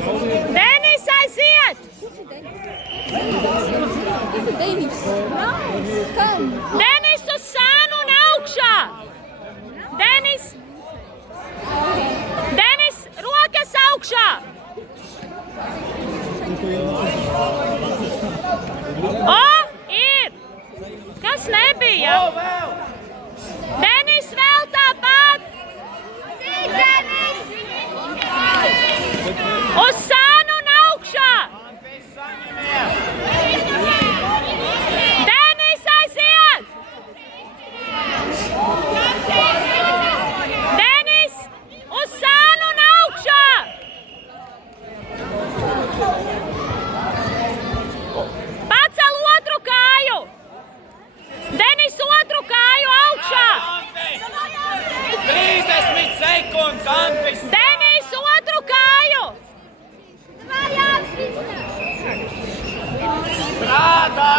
Denis, aiziet! Denis uz sānu un augšā! Denis! Denis, rokas augšā! O, ir! Kas nebija? Denis, vēl tāpat! Uz sānu un augšā! Denis, aiziet! Denis, uz sānu un augšā! Pacel otru kāju! Denis, otru kāju augšā! 30 sekundes, Antis! Denis, otru kāju! Strādā!